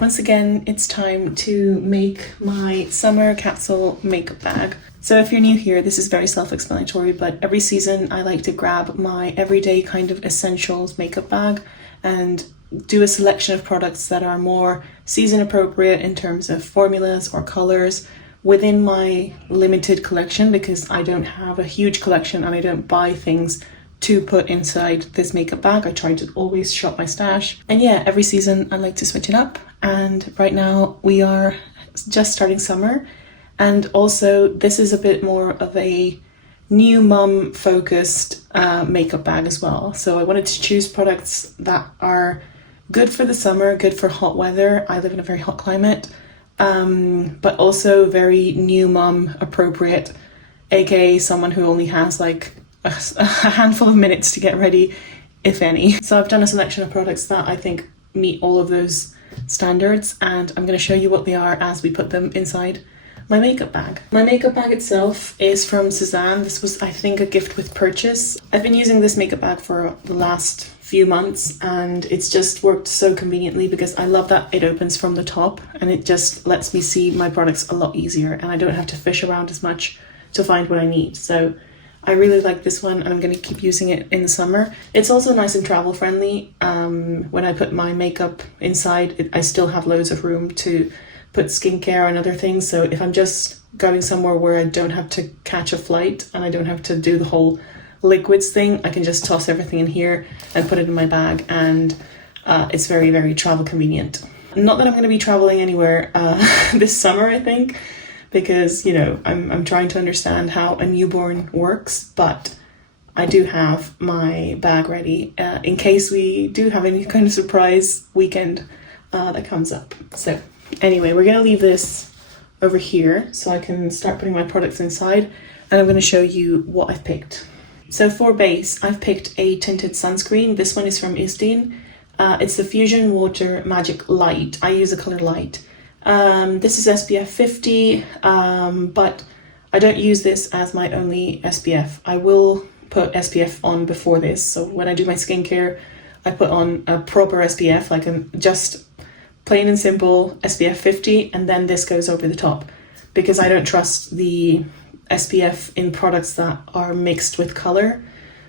Once again, it's time to make my summer capsule makeup bag. So if you're new here, this is very self-explanatory, but every season I like to grab my everyday kind of essentials makeup bag and do a selection of products that are more season appropriate in terms of formulas or colors within my limited collection, because I don't have a huge collection and I don't buy things to put inside this makeup bag. I try to always shop my stash. And yeah, every season I like to switch it up. And right now we are just starting summer. And also this is a bit more of a new mum focused makeup bag as well. So I wanted to choose products that are good for the summer, good for hot weather. I live in a very hot climate, but also very new mum appropriate, aka someone who only has like a handful of minutes to get ready, if any. So I've done a selection of products that I think meet all of those standards, and I'm going to show you what they are as we put them inside my makeup bag. My makeup bag itself is from Suzanne. This was, I think, a gift with purchase. I've been using this makeup bag for the last few months and it's just worked so conveniently because I love that it opens from the top and it just lets me see my products a lot easier and I don't have to fish around as much to find what I need. So I really like this one and I'm going to keep using it in the summer. It's also nice and travel friendly. When I put my makeup inside, I still have loads of room to put skincare and other things. So if I'm just going somewhere where I don't have to catch a flight and I don't have to do the whole liquids thing, I can just toss everything in here and put it in my bag, and it's very, very travel convenient. Not that I'm going to be traveling anywhere this summer, I think, because, you know, I'm trying to understand how a newborn works, but I do have my bag ready in case we do have any kind of surprise weekend that comes up. So anyway, we're going to leave this over here so I can start putting my products inside, and I'm going to show you what I've picked. So for base, I've picked a tinted sunscreen. This one is from Isdin. It's the Fusion Water Magic Light. I use the color light. This is SPF 50, but I don't use this as my only SPF. I will put SPF on before this. So when I do my skincare, I put on a proper SPF, like just plain and simple SPF 50, and then this goes over the top because I don't trust the SPF in products that are mixed with color.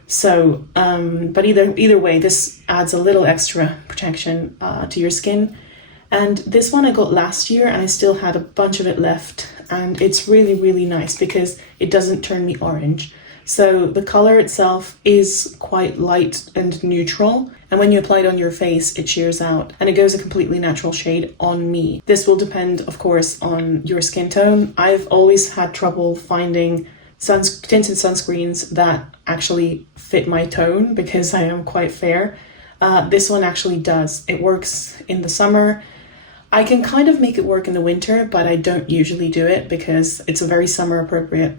So, but either way, this adds a little extra protection to your skin. And this one I got last year and I still had a bunch of it left, and it's really, really nice because it doesn't turn me orange. So the color itself is quite light and neutral, and when you apply it on your face, it shears out and it goes a completely natural shade on me. This will depend, of course, on your skin tone. I've always had trouble finding tinted sunscreens that actually fit my tone because I am quite fair. This one actually does. It works in the summer. I can kind of make it work in the winter, but I don't usually do it because it's a very summer appropriate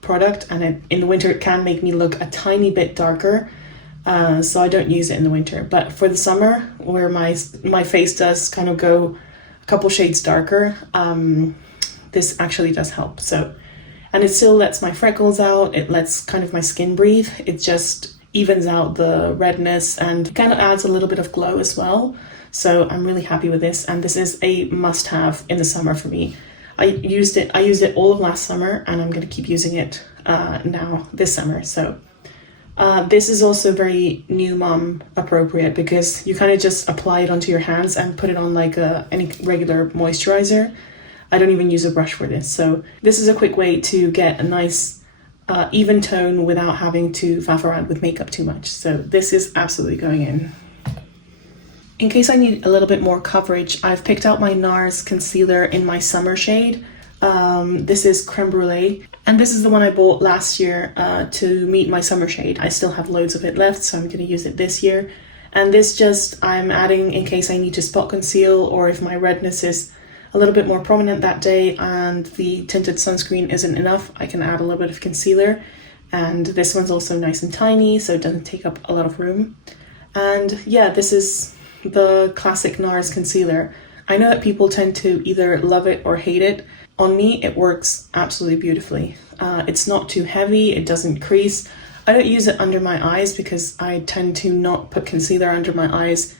product, and in the winter it can make me look a tiny bit darker, so I don't use it in the winter. But for the summer, where my face does kind of go a couple shades darker, this actually does help. So, and it still lets my freckles out, it lets kind of my skin breathe, it just evens out the redness and kind of adds a little bit of glow as well. So I'm really happy with this, and this is a must-have in the summer for me. I used it all of last summer, and I'm going to keep using it now this summer. So this is also very new mom appropriate because you kind of just apply it onto your hands and put it on like any regular moisturizer. I don't even use a brush for this. So this is a quick way to get a nice even tone without having to faff around with makeup too much. So this is absolutely going in. In case I need a little bit more coverage, I've picked out my NARS concealer in my summer shade. This is Creme Brulee, and this is the one I bought last year to meet my summer shade. I still have loads of it left, so I'm going to use it this year. And this just, I'm adding in case I need to spot conceal, or if my redness is a little bit more prominent that day and the tinted sunscreen isn't enough, I can add a little bit of concealer. And this one's also nice and tiny, so it doesn't take up a lot of room. And yeah, this is the classic NARS concealer. I know that people tend to either love it or hate it. On me, it works absolutely beautifully. It's not too heavy, it doesn't crease. I don't use it under my eyes because I tend to not put concealer under my eyes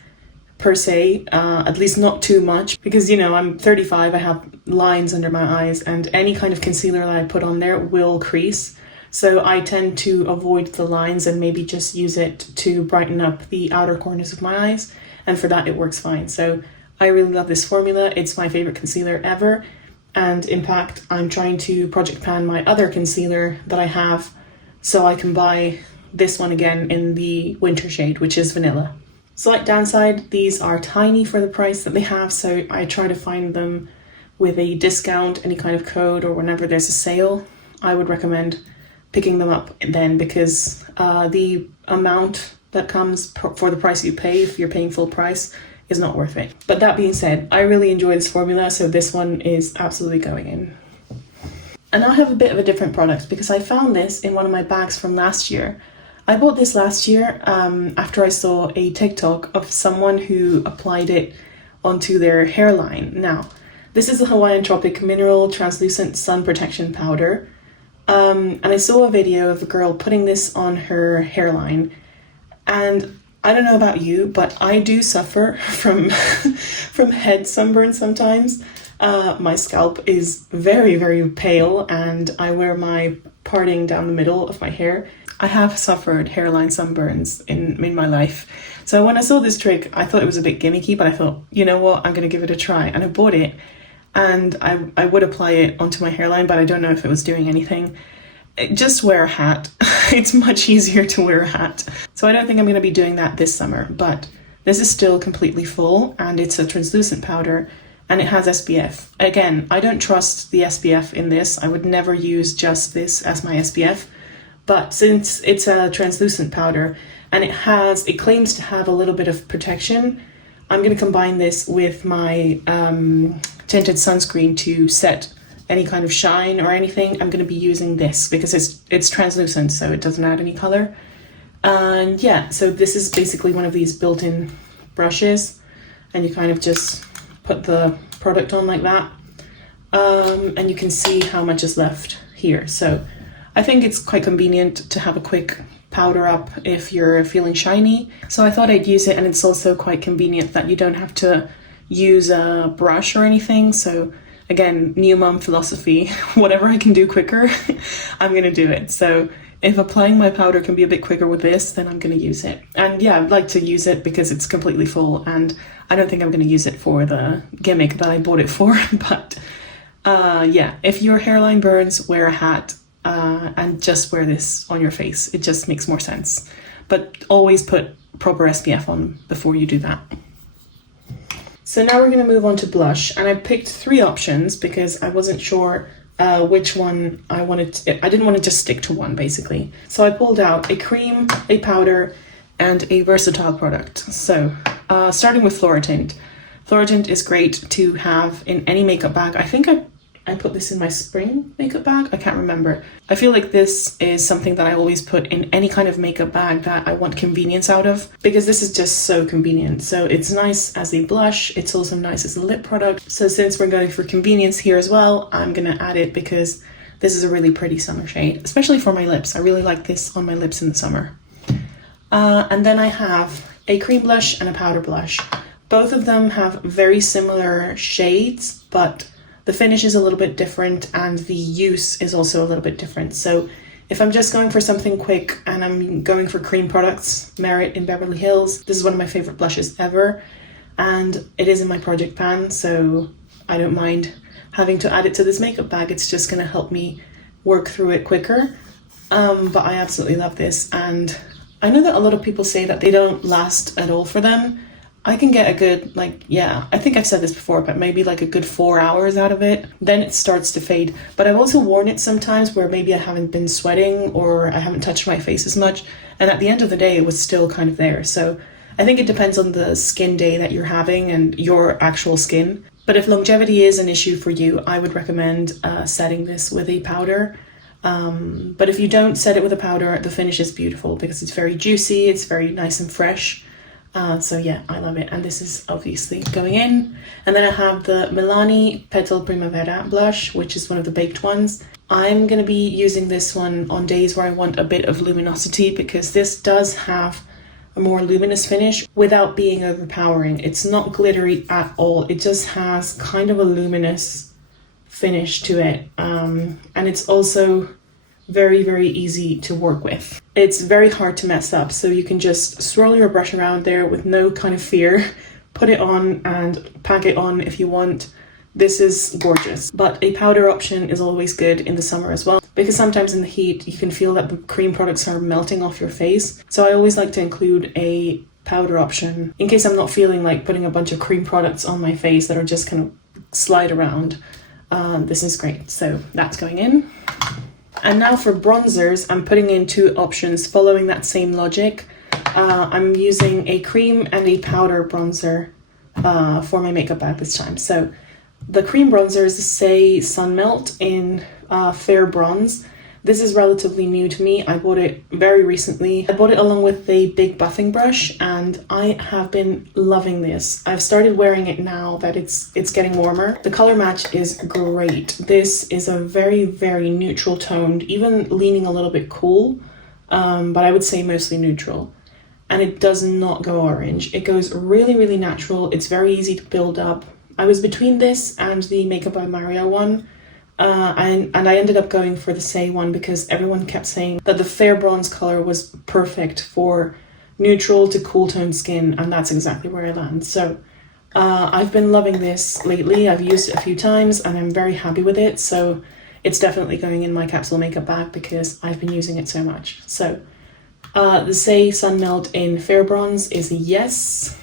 per se, at least not too much, because, you know, I'm 35, I have lines under my eyes, and any kind of concealer that I put on there will crease. So I tend to avoid the lines and maybe just use it to brighten up the outer corners of my eyes. And for that, it works fine. So I really love this formula. It's my favorite concealer ever. And in fact, I'm trying to project pan my other concealer that I have so I can buy this one again in the winter shade, which is vanilla. Slight downside, these are tiny for the price that they have. So I try to find them with a discount, any kind of code, or whenever there's a sale. I would recommend picking them up then, because the amount that comes for the price you pay, if you're paying full price, is not worth it. But that being said, I really enjoy this formula, so this one is absolutely going in. And I have a bit of a different product because I found this in one of my bags from last year. I bought this last year after I saw a TikTok of someone who applied it onto their hairline. Now, this is the Hawaiian Tropic Mineral Translucent Sun Protection Powder. And I saw a video of a girl putting this on her hairline, and I don't know about you, but I do suffer from from head sunburn sometimes. My scalp is very, very pale, and I wear my parting down the middle of my hair. I have suffered hairline sunburns in my life. So when I saw this trick, I thought it was a bit gimmicky, but I thought, you know what, I'm going to give it a try. And I bought it. And I would apply it onto my hairline, but I don't know if it was doing anything. Just wear a hat. It's much easier to wear a hat. So I don't think I'm going to be doing that this summer, but this is still completely full, and it's a translucent powder, and it has SPF. Again, I don't trust the SPF in this. I would never use just this as my SPF, but since it's a translucent powder and it claims to have a little bit of protection, I'm going to combine this with my tinted sunscreen to set any kind of shine or anything. I'm going to be using this because it's translucent, so it doesn't add any color. And yeah, so this is basically one of these built-in brushes, and you kind of just put the product on like that, and you can see how much is left here. So I think it's quite convenient to have a quick powder up if you're feeling shiny. So I thought I'd use it, and it's also quite convenient that you don't have to use a brush or anything. So again, new mom philosophy, whatever I can do quicker, I'm gonna do it. So if applying my powder can be a bit quicker with this, then I'm gonna use it. And yeah, I'd like to use it because it's completely full, and I don't think I'm gonna use it for the gimmick that I bought it for. But yeah, if your hairline burns, wear a hat, and just wear this on your face. It just makes more sense. But always put proper SPF on before you do that. So now we're going to move on to blush, and I picked 3 options because I wasn't sure which one I wanted. I didn't want to just stick to one, basically. So I pulled out a cream, a powder, and a versatile product. So starting with Tint. Tint is great to have in any makeup bag. I think I put this in my spring makeup bag. I can't remember. I feel like this is something that I always put in any kind of makeup bag that I want convenience out of, because this is just so convenient. So it's nice as a blush. It's also nice as a lip product. So since we're going for convenience here as well, I'm going to add it because this is a really pretty summer shade, especially for my lips. I really like this on my lips in the summer. And then I have a cream blush and a powder blush. Both of them have very similar shades, but the finish is a little bit different and the use is also a little bit different. So if I'm just going for something quick and I'm going for cream products, Merit in Beverly Hills, this is one of my favorite blushes ever. And it is in my project pan, so I don't mind having to add it to this makeup bag. It's just going to help me work through it quicker. But I absolutely love this. And I know that a lot of people say that they don't last at all for them. I can get a good, I think I've said this before, but maybe like a good 4 hours out of it. Then it starts to fade. But I've also worn it sometimes where maybe I haven't been sweating or I haven't touched my face as much. And at the end of the day, it was still kind of there. So I think it depends on the skin day that you're having and your actual skin. But if longevity is an issue for you, I would recommend setting this with a powder. But if you don't set it with a powder, the finish is beautiful because it's very juicy, it's very nice and fresh. So yeah, I love it. And this is obviously going in. And then I have the Milani Petal Primavera blush, which is one of the baked ones. I'm going to be using this one on days where I want a bit of luminosity because this does have a more luminous finish without being overpowering. It's not glittery at all. It just has kind of a luminous finish to it. And it's also very, very easy to work with. It's very hard to mess up, so you can just swirl your brush around there with no kind of fear, put it on and pack it on if you want. This is gorgeous. But a powder option is always good in the summer as well, because sometimes in the heat you can feel that the cream products are melting off your face. So I always like to include a powder option in case I'm not feeling like putting a bunch of cream products on my face that are just kind of slide around. This is great. So that's going in. And now for bronzers, I'm putting in two options following that same logic. I'm using a cream and a powder bronzer for my makeup bag this time. So the cream bronzer is Say Sun Melt in Fair Bronze. This is relatively new to me. I bought it very recently. I bought it along with a big buffing brush, and I have been loving this. I've started wearing it now that it's getting warmer. The color match is great. This is a very, very neutral toned, even leaning a little bit cool, but I would say mostly neutral. And it does not go orange. It goes really, really natural. It's very easy to build up. I was between this and the Makeup by Mario one, and I ended up going for the Say one because everyone kept saying that the fair bronze color was perfect for neutral to cool toned skin, and that's exactly where I land. So I've been loving this lately. I've used it a few times and I'm very happy with it. So it's definitely going in my capsule makeup bag because I've been using it so much. So the Say Sun Melt in Fair Bronze is a yes.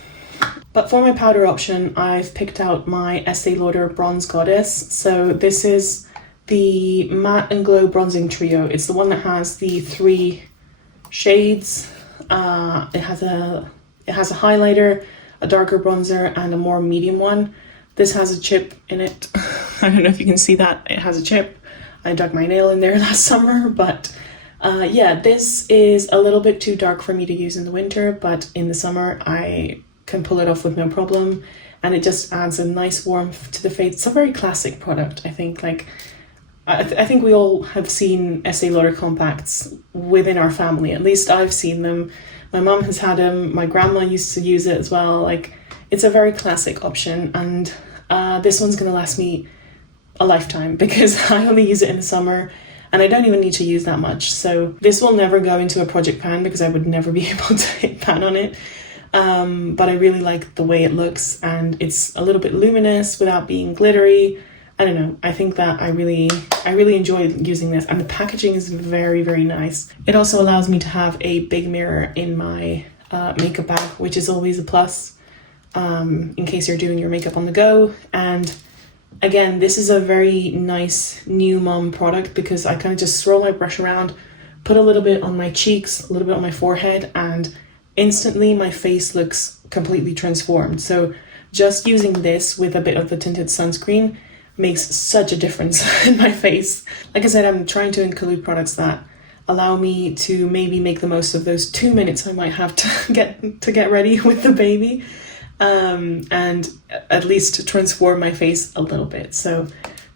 But for my powder option, I've picked out my Estee Lauder Bronze Goddess. So this is the Matte and Glow Bronzing Trio. It's the one that has the 3 shades. It has a highlighter, a darker bronzer, and a more medium one. This has a chip in it. I don't know if you can see that. It has a chip. I dug my nail in there last summer, but yeah, this is a little bit too dark for me to use in the winter, but in the summer I can pull it off with no problem, and it just adds a nice warmth to the face. It's a very classic product, I think. Like, I think we all have seen Estee Lauder compacts within our family. At least I've seen them. My mum has had them. My grandma used to use it as well. Like, it's a very classic option, and this one's gonna last me a lifetime because I only use it in the summer and I don't even need to use that much. So this will never go into a project pan because I would never be able to hit pan on it. But I really like the way it looks, and it's a little bit luminous without being glittery. I don't know, I think that I really enjoy using this, and the packaging is very, very nice. It also allows me to have a big mirror in my makeup bag, which is always a plus in case you're doing your makeup on the go. And again, this is a very nice new mom product because I kind of just swirl my brush around, put a little bit on my cheeks, a little bit on my forehead, and instantly my face looks completely transformed. So just using this with a bit of the tinted sunscreen makes such a difference in my face. Like I said, I'm trying to include products that allow me to maybe make the most of those 2 minutes I might have to get ready with the baby, and at least transform my face a little bit. So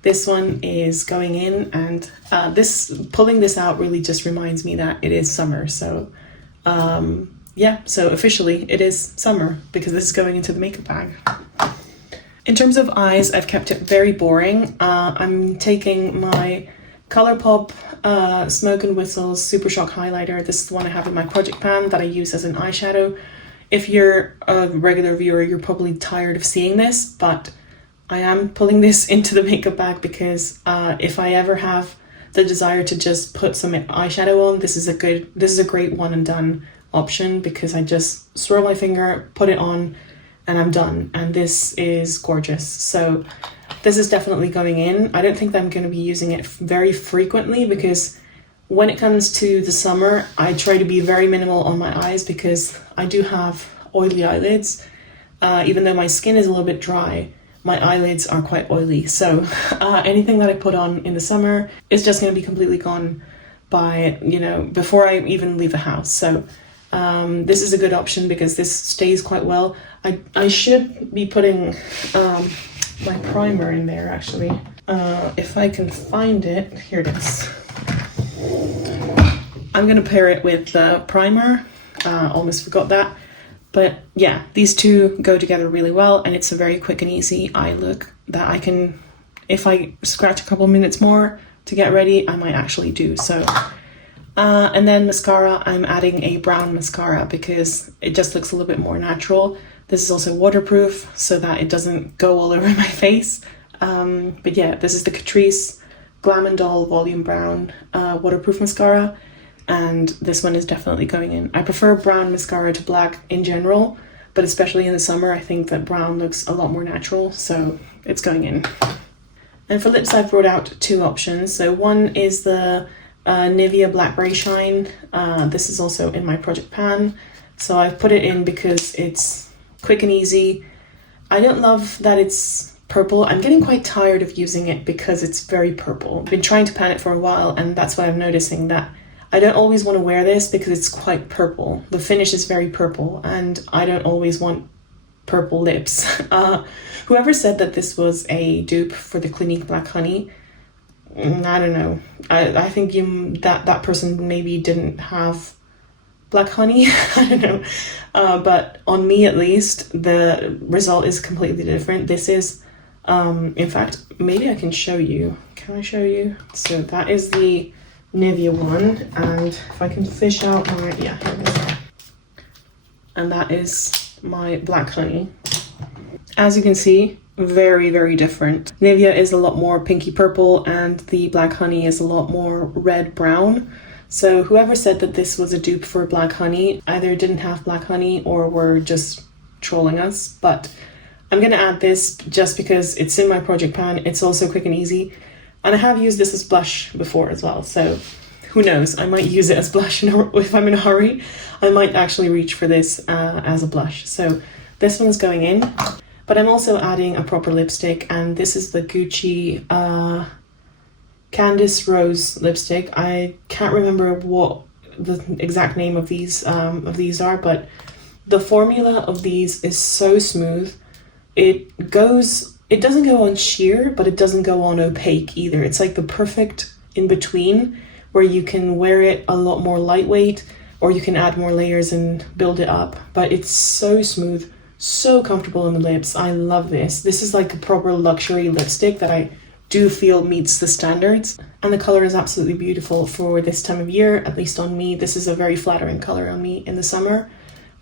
this one is going in, and pulling this out really just reminds me that it is summer. So yeah, so officially it is summer because this is going into the makeup bag. In terms of eyes, I've kept it very boring. I'm taking my Colourpop Smoke and Whistles Super Shock highlighter. This is the one I have in my project pan that I use as an eyeshadow. If you're a regular viewer, you're probably tired of seeing this, but I am pulling this into the makeup bag because if I ever have the desire to just put some eyeshadow on, this is a great one and done option because I just swirl my finger, put it on, and I'm done. And this is gorgeous. So this is definitely going in. I don't think that I'm going to be using it very frequently because when it comes to the summer, I try to be very minimal on my eyes because I do have oily eyelids. Even though my skin is a little bit dry, my eyelids are quite oily. So anything that I put on in the summer is just going to be completely gone by, before I even leave the house. So this is a good option because this stays quite well. I should be putting my primer in there actually. If I can find it, here it is. I'm going to pair it with the primer Almost forgot that. But yeah, these two go together really well, and it's a very quick and easy eye look that I can, if I scratch a couple minutes more to get ready, I might actually do. So, and then mascara, I'm adding a brown mascara because it just looks a little bit more natural. This is also waterproof so that it doesn't go all over my face. But yeah, this is the Catrice Glam & Doll Volume Brown waterproof mascara. And this one is definitely going in. I prefer brown mascara to black in general, but especially in the summer, I think that brown looks a lot more natural, so it's going in. And for lips, I've brought out two options. So one is the Nivea Blackberry Shine. This is also in my project pan. So I've put it in because it's quick and easy. I don't love that it's purple. I'm getting quite tired of using it because it's very purple. I've been trying to pan it for a while, and that's why I'm noticing that I don't always want to wear this because it's quite purple. The finish is very purple, and I don't always want purple lips. Whoever said that this was a dupe for the Clinique Black Honey, I don't know. I think that person maybe didn't have Black Honey. I don't know. But on me at least, the result is completely different. This is, in fact, maybe I can show you. Can I show you? So that is the Nivea one, and if I can fish out my, yeah, here it is. And that is my Black Honey. As you can see, very, very different. Nivea is a lot more pinky purple, and the Black Honey is a lot more red brown. So whoever said that this was a dupe for Black Honey either didn't have Black Honey or were just trolling us. But I'm gonna add this just because it's in my project pan. It's also quick and easy. And I have used this as blush before as well, so who knows, I might use it as blush if I'm in a hurry. I might actually reach for this as a blush. So this one's going in, but I'm also adding a proper lipstick, and this is the Gucci Candice Rose lipstick. I can't remember what the exact name of these are, but the formula of these is so smooth. It doesn't go on sheer, but it doesn't go on opaque either. It's like the perfect in between where you can wear it a lot more lightweight, or you can add more layers and build it up. But it's so smooth, so comfortable in the lips. I love this. This is like a proper luxury lipstick that I do feel meets the standards. And the color is absolutely beautiful for this time of year, at least on me. This is a very flattering color on me in the summer.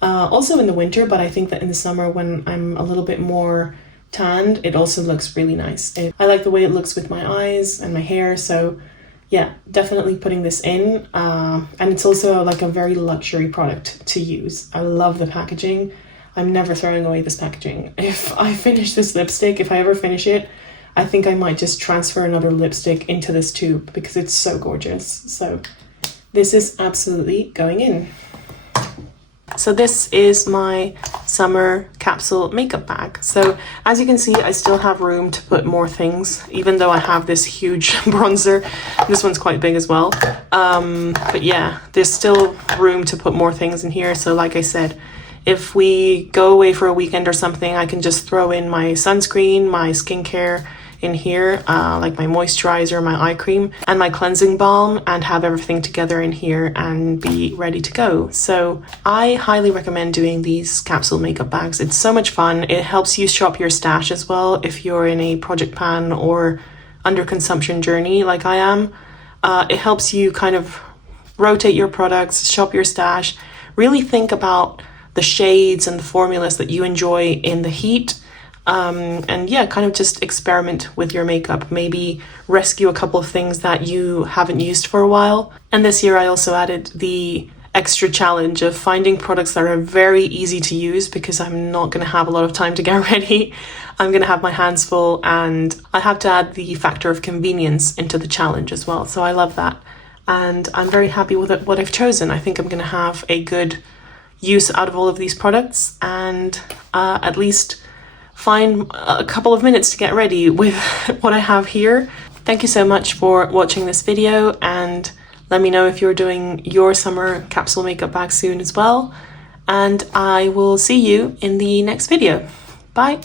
Also in the winter, but I think that in the summer when I'm a little bit more tanned, it also looks really nice. I like the way it looks with my eyes and my hair, so yeah, definitely putting this in. And it's also like a very luxury product to use. I love the packaging. I'm never throwing away this packaging. If I finish this lipstick, if I ever finish it, I think I might just transfer another lipstick into this tube because it's so gorgeous. So this is absolutely going in. So this is my summer capsule makeup bag. So as you can see, I still have room to put more things, even though I have this huge bronzer. This one's quite big as well. But yeah, there's still room to put more things in here. So like I said, if we go away for a weekend or something, I can just throw in my sunscreen, my skincare in here, like my moisturizer, my eye cream, and my cleansing balm, and have everything together in here and be ready to go. So I highly recommend doing these capsule makeup bags. It's so much fun. It helps you shop your stash as well if you're in a project pan or underconsumption journey like I am. It helps you kind of rotate your products, shop your stash, really think about the shades and the formulas that you enjoy in the heat. And yeah, kind of just experiment with your makeup, maybe rescue a couple of things that you haven't used for a while. And this year I also added the extra challenge of finding products that are very easy to use, because I'm not going to have a lot of time to get ready. I'm going to have my hands full, and I have to add the factor of convenience into the challenge as well. So I love that, and I'm very happy with what I've chosen. I think I'm going to have a good use out of all of these products, and at least find a couple of minutes to get ready with what I have here. Thank you so much for watching this video, and let me know if you're doing your summer capsule makeup bag soon as well. And I will see you in the next video. Bye.